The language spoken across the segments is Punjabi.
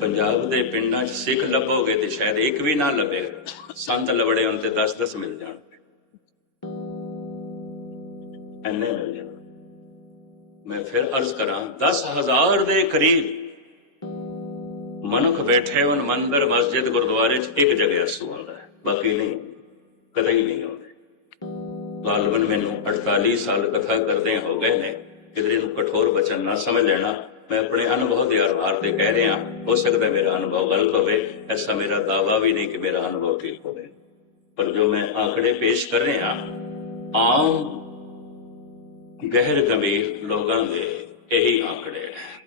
ਪੰਜਾਬ ਦੇ ਪਿੰਡਾਂ 'ਚ ਸਿੱਖ ਲੱਭੋਗੇ ਤੇ ਸ਼ਾਇਦ ਇੱਕ ਵੀ ਨਾ ਲੱਭੇ, ਸੰਤ ਲਵੜੇ ਹੁਣ ਤੇ 10-10 ਮਿਲ ਜਾਣ। ਐਨੇ ਮਿਲ ਜਾਣ। ਮੈਂ ਫਿਰ ਅਰਜ਼ ਕਰਾਂ 10000 ਦੇ ਕਰੀਬ ਮਨੁੱਖ ਬੈਠੇ ਹੋਣ, ਮੰਦਰ, ਮਸਜਿਦ, ਗੁਰਦੁਆਰੇ 'ਚ ਇੱਕ ਜਗ੍ਹਾ ਸੂ ਹੁੰਦਾ ਹੈ। ਬਾਕੀ ਨਹੀਂ, ਕਦੇ ਹੀ ਨਹੀਂ ਆਉਂਦੇ। ਗਾਲਬਨ ਮੈਨੂੰ 48 ਸਾਲ ਕਥਾ ਕਰਦੇ ਹੋ ਗਏ ਨੇ, ਕਿਧਰੇ ਨੂੰ ਕਠੋਰ ਬਚਨ ਨਾ ਸਮਝ ਲੈਣਾ ਮੈਂ ਆਪਣੇ ਅਨੁਭਵ ਦੇ ਆਧਾਰ ਤੇ ਕਹਿ ਰਿਹਾ, ਹੋ ਸਕਦਾ ਮੇਰਾ ਅਨੁਭਵ ਗਲਤ ਹੋਵੇ, ਐਸਾ ਮੇਰਾ ਦਾਵਾ ਵੀ ਨਹੀਂ ਕਿ ਮੇਰਾ ਅਨੁਭਵ ਠੀਕ ਹੋਵੇ। ਪਰ ਜੋ ਮੈਂ ਆંકੜੇ ਪੇਸ਼ ਕਰ ਰਿਹਾ, ਆਮ ਗਹਿਰ ਗੰਭੀਰ ਲੋਕਾਂ ਦੇ ਇਹੀ ਆંકੜੇ ਹੈ।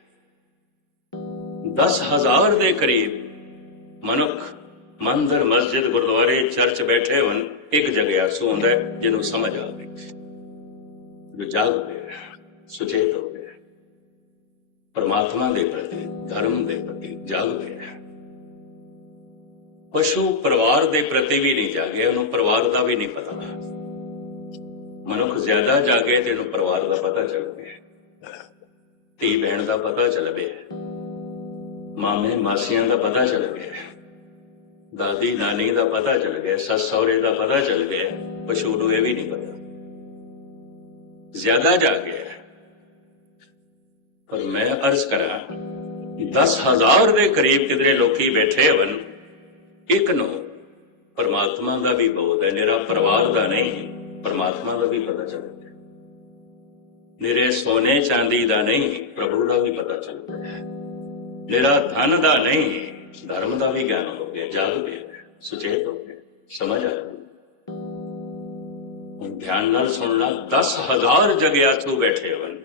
10000 ਦੇ ਕਰੀਬ ਮਨੁੱਖ ਮੰਦਰ, ਮਸਜਿਦ, ਗੁਰਦੁਆਰੇ, ਚਰਚ ਬੈਠੇ ਹੋਣ, ਇੱਕ ਜਗ੍ਹਾ ਸੋ ਹੁੰਦਾ ਜਿਹਨੂੰ ਸਮਝ ਆਵੇ ਜੋ ਜਾਗ ਪਿਆ ਸੁਚੇਤ ਹੋ ਪਰਮਾਤਮਾ ਦੇ ਪ੍ਰਤੀ, ਧਰਮ ਦੇ ਪ੍ਰਤੀ ਜਾਗਦੇ ਪਿਆ ਪਸ਼ੂ ਪਰਿਵਾਰ ਦੇ ਪ੍ਰਤੀ ਵੀ ਨਹੀਂ ਜਾਗਿਆ, ਉਹਨੂੰ ਪਰਿਵਾਰ ਦਾ ਵੀ ਨਹੀਂ ਪਤਾ। ਮਨੁੱਖ ਜ਼ਿਆਦਾ ਜਾਗੇ ਤੇ ਇਹਨੂੰ ਪਰਿਵਾਰ ਦਾ ਪਤਾ ਚੱਲ ਪਿਆ ਧੀ ਭੈਣ ਦਾ ਪਤਾ ਚੱਲ ਪਿਆ ਮਾਮੇ ਮਾਸੀਆਂ ਦਾ ਪਤਾ ਚੱਲ ਗਿਆ ਦਾਦੀ ਨਾਨੀ ਦਾ ਪਤਾ ਚੱਲ ਗਿਆ, ਸੱਸ ਸਹੁਰੇ ਦਾ ਪਤਾ ਚੱਲ ਗਿਆ, ਪਸ਼ੂ ਨੂੰ ਇਹ ਵੀ ਨਹੀਂ ਪਤਾ। ਜ਼ਿਆਦਾ ਜਾ ਕੇ ਪਰ ਮੈਂ ਅਰਜ਼ ਕਰਾਂ 10000 ਦੇ ਕਰੀਬ ਕਿਧਰੇ ਲੋਕੀ ਬੈਠੇ ਹਨ ਇੱਕ ਨੂੰ ਪਰਮਾਤਮਾ ਦਾ ਵੀ ਬੋਧ ਹੈ ਮੇਰਾ ਪਰਿਵਾਰ ਦਾ ਨਹੀਂ, ਪਰਮਾਤਮਾ ਦਾ ਵੀ ਪਤਾ ਚੱਲਦਾ ਗਿਆ ਨਿਰੇ ਸੋਨੇ ਚਾਂਦੀ ਦਾ ਨਹੀਂ, ਪ੍ਰਭੂ ਦਾ ਵੀ ਪਤਾ ਚੱਲਦਾ ਹੈ। ਮੇਰਾ ਧਨ ਦਾ ਨਹੀਂ, ਧਰਮ ਦਾ ਵੀ ਗਿਆਨ ਹੋ ਗਿਆ, ਜਾਗ ਪਿਆ ਸੁਚੇਤ ਹੋ ਗਿਆ, ਸਮਝ ਆ ਹੁਣ ਧਿਆਨ ਨਾਲ ਸੁਣਨਾ 10000 ਜਗਿਆ ਤੋਂ ਬੈਠੇ ਹੋਣ।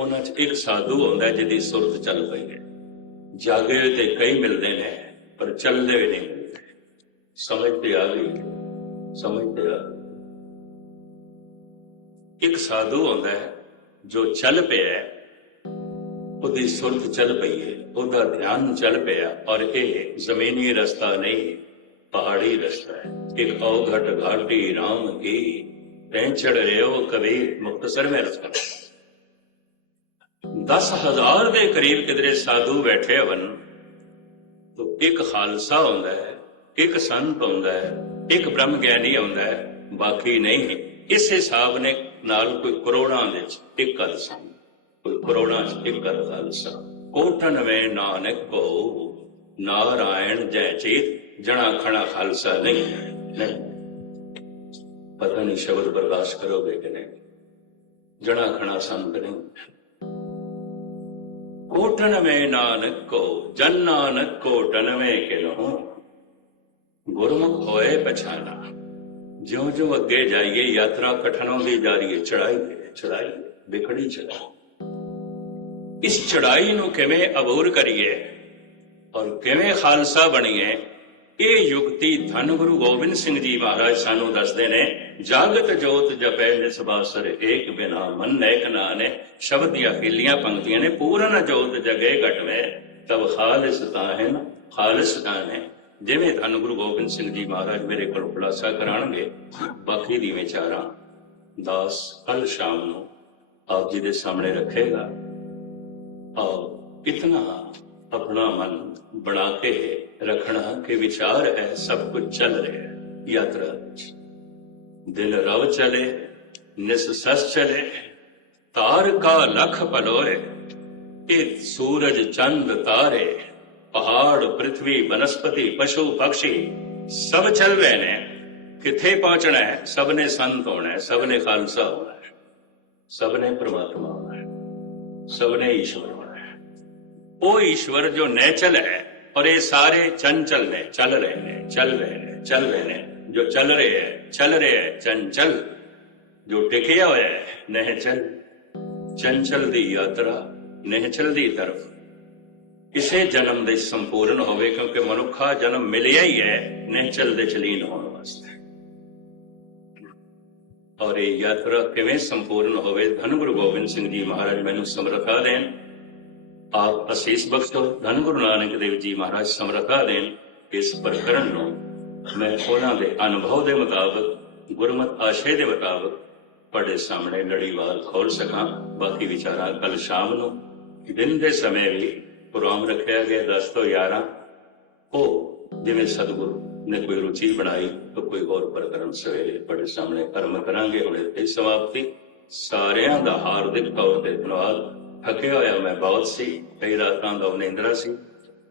ਉਹਨਾਂ 'ਚ ਇੱਕ ਸਾਧੂ ਹੁੰਦਾ ਜਿਹਦੀ ਸੁਰਤ ਚੱਲ ਪਈ ਹੈ। ਜਾਗੇ ਤੇ ਕਈ ਮਿਲਦੇ ਨੇ, ਪਰ ਚੱਲਦੇ ਵੀ ਨਹੀਂ। ਸਮਝ ਤੇ ਆ ਗਈ ਸਮਝ ਤੇ ਆ। ਇੱਕ ਸਾਧੂ ਹੁੰਦਾ ਹੈ, ਜੋ ਚੱਲ ਪਿਆ ਹੈ, ਉਹਦੀ ਸੁਰਤ ਚੱਲ ਪਈ ਹੈ, ਉਹਦਾ ਧਿਆਨ ਚੱਲ ਪਿਆ, ਔਰ ਇਹ ਜ਼ਮੀਨੀ ਰਸਤਾ ਨਹੀਂ, ਪਹਾੜੀ ਰਸਤਾ ਹੈ। ਇੱਕ ਔਘਟ ਘਾਟੀ ਰਾਮ ਕੀ ਪੈਂਚੜ ਰਿਓ ਕਬੀਰ ਮੁਖਤਸਰ में ਰਸਤਾ 10000 ਦੇ ਕਰੀਬ ਕਿਧਰੇ ਸਾਧੂ ਬੈਠੇ ਹਨ, ਤਾਂ ਇੱਕ ਖਾਲਸਾ ਹੁੰਦਾ ਹੈ, ਇੱਕ ਸੰਤ ਹੁੰਦਾ ਹੈ, ਇੱਕ ਬ੍ਰਹਮ ਗਿਆਨੀ ਹੁੰਦਾ ਹੈ, ਬਾਕੀ ਨਹੀਂ ਇਸ ਹਿਸਾਬ ਨੇ ਨਾਲ ਕੋਈ ਕਰੋੜਾਂ ਦੇ ਵਿੱਚ ਇੱਕ ਖਾਲਸਾ, ਕੋਈ ਕਰੋੜਾਂ ਚ ਇੱਕ ਖਾਲਸਾ। ਕੋਟਨ ਵੇ ਨਾਨਕ ਕੋ ਨਾਰਾਇਣ ਜੈ ਚੇਤ, ਜਣਾ ਖਣਾ ਖਾਲਸਾ ਨਹੀਂ ਨਹੀਂ। ਪਤਾ ਨਹੀਂ ਸ਼ਬਦ ਬਰਦਾਸ਼ਤ ਕਰੋਗੇ ਕਿ ਨਹੀਂ। ਜਣਾ ਖਣਾ ਸੰਤ ਨਹੀਂ। ਕੋਟਨ ਵੇ ਨਾਨਕ ਕੋ ਜਨ ਨਾਨਕ ਕੋਟਨ ਵੇ ਕਿਨਹੂ ਗੁਰਮੁਖ ਹੋਏ ਪਛਾਨਾ ਜਿਉਂ ਜਿਉਂ ਅੱਗੇ ਜਾਈਏ ਯਾਤਰਾ ਕਠਨ ਹੁੰਦੀ ਜਾ ਰਹੀ ਹੈ ਚੜਾਈ ਹੈ ਚੜਾਈ ਹੈ, ਵਿਖੜੀ ਚੜਾਈ ਇਸ ਚੜਾਈ ਨੂੰ ਕਿਵੇਂ ਅਬੂਰ ਕਰੀਏ ਔਰ ਕਿਵੇਂ ਖਾਲਸਾ ਬਣੀਏ ਇਹ ਯੁਕਤੀ ਧੰਨ ਗੁਰੂ ਗੋਬਿੰਦ ਸਿੰਘ ਜੀ ਮਹਾਰਾਜ ਸਾਨੂੰ ਦੱਸਦੇ ਨੇ, ਜਾਗਤ ਜੋਤ ਜਪੈ ਨਿਸਬਾਸਰ ਏਕ ਬਿਨਾ, ਮਨ ਨੈਕ ਨਾਨੇ, ਸ਼ਬਦ ਦੀਆਂ ਹੇਲੀਆਂ ਪੰਕਤੀਆਂ ਨੇ, ਪੂਰਨ ਜੋਤ ਜਗੇ ਘਟਵੇ, ਤਬ ਖਾਲਿਸ ਤਾਹਨ ਖਾਲਿਸ ਤਾਹਨ। ਜਿਵੇਂ ਧੰਨ ਗੁਰੂ ਗੋਬਿੰਦ ਸਿੰਘ ਜੀ ਮਹਾਰਾਜ ਮੇਰੇ ਕੋਲ ਖੁਲਾਸਾ ਕਰਾਣਗੇ ਬਾਕੀ ਦੀ ਵਿਚਾਰਾਂ। ਦਾਸ ਕੱਲ ਸ਼ਾਮ ਨੂੰ ਆਪ ਜੀ ਦੇ ਸਾਹਮਣੇ ਰੱਖੇਗਾ। ਆਓ ਕਿਤਨਾ ਆਪਣਾ ਮਨ ਬਣਾ ਕੇ रखना के विचार है, सब कुछ चल रहे है, यात्रा दिल रव चले, निस चले, तार का लख पलोए सूरज चंद तारे, पहाड़, पृथ्वी, वनस्पति, पशु, पक्षी, सब चल रहे ने किथे पहुँचना है? सबने संत होना है, सबने खालसा होना है, सबने परमात्मा होना है, सबने ईश्वर होना है। वो ईश्वर जो नेचल है और ये सारे चंचल ने चल रहे हैं चल रहे हैं चल रहे हैं जो चल रहे हैं चल रहे हैं चंचल जो टिकिया हुआ है नहचल ਚੰਚਲ ਦੀ ਯਾਤਰਾ ਨਿਹਚਲ ਦੀ ਤਰਫ ਕਿਸੇ ਜਨਮ ਦੇ ਸੰਪੂਰਨ ਹੋਵੇ ਕਿਉਂਕਿ ਮਨੁੱਖਾ ਜਨਮ ਮਿਲਿਆ ਹੀ ਹੈ ਨਿਹਚਲ ਦੇ ਚਲੀਨ ਹੋਣ ਵਾਸਤੇ ਔਰ ਇਹ ਯਾਤਰਾ ਕਿਵੇਂ ਸੰਪੂਰਨ ਹੋਵੇ ਧੰਨ ਗੁਰੂ ਗੋਬਿੰਦ ਸਿੰਘ ਜੀ ਮਹਾਰਾਜ ਮੈਨੂੰ ਸਮਰਥਾ ਦੇਣ ਆਪ ਅਸੀਸ ਬਖਸ਼ੋ ਧੰਨ ਗੁਰੂ ਨਾਨਕ ਦੇਵ ਜੀ ਮਹਾਰਾਜ ਸਮਰਥਾ ਦੇਣ ਇਸ ਪ੍ਰਕਰਨ ਨੂੰ, ਮੈਂ ਉਹਨਾਂ ਦੇ ਅਨੁਭਵ ਦੇ ਮੁਤਾਬਕ, ਗੁਰਮਤ ਆਸ਼ੇ ਦੇ ਮੁਤਾਬਕ ਤੁਹਾਡੇ ਸਾਹਮਣੇ ਲੜੀਵਾਰ ਖੋਲ ਸਕਾਂ। ਬਾਕੀ ਵਿਚਾਰਾਂ ਕੱਲ ਸ਼ਾਮ ਨੂੰ, ਦਿਨ ਦੇ ਸਮੇਂ ਵੀ ਪ੍ਰੋਗਰਾਮ ਰੱਖਿਆ ਗਿਆ 10 ਤੋਂ 11 ਉਹ ਜਿਵੇਂ ਸਤਿਗੁਰੂ ਨੇ ਕੋਈ ਰੁਚੀ ਬਣਾਈ, ਤਾਂ ਕੋਈ ਹੋਰ ਪ੍ਰਕਰਮ ਸਵੇਰੇ ਤੁਹਾਡੇ ਸਾਹਮਣੇ ਕਰਮ ਕਰਾਂਗੇ। ਹੁਣ ਇੱਥੇ ਸਮਾਪਤੀ ਸਾਰਿਆਂ ਦਾ ਹਾਰਦਿਕ ਤੌਰ ਤੇ ਧੰਨਵਾਦ। ਥੱਕਿਆ ਹੋਇਆ ਮੈਂ ਬਹੁਤ ਸੀ ਕਈ ਰਾਤਾਂ ਦਾ ਨਿੰਦਰਾ ਸੀ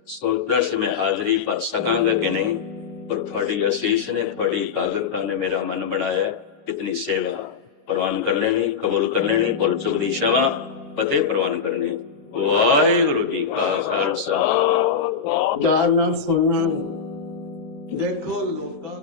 ਸੋਚਦਾ ਸੀ ਮੈਂ ਹਾਜ਼ਰੀ ਭਰ ਸਕਾਂਗਾ ਕਿ ਨਹੀਂ ਪਰ ਤੁਹਾਡੀ ਅਸੀਸ ਨੇ ਤੁਹਾਡੀ ਇਕਾਗਰਤਾ ਨੇ ਮੇਰਾ ਮਨ ਬਣਾਇਆ ਕਿਤਨੀ ਸੇਵਾ ਪ੍ਰਵਾਨ ਕਰ ਲੈਣੀ ਕਬੂਲ ਕਰ ਲੈਣੀ ਭੁੱਲ ਚੁੱਕ ਦੀ ਸ਼ਵਾ ਫਤਿਹ ਪ੍ਰਵਾਨ ਕਰਨੀ ਵਾਹਿਗੁਰੂ ਜੀ ਕਾ ਖਾਲਸਾ ਚਾਰ ਨਾਲ ਸੁਣਨਾ ਦੇਖੋ ਲੋਕਾਂ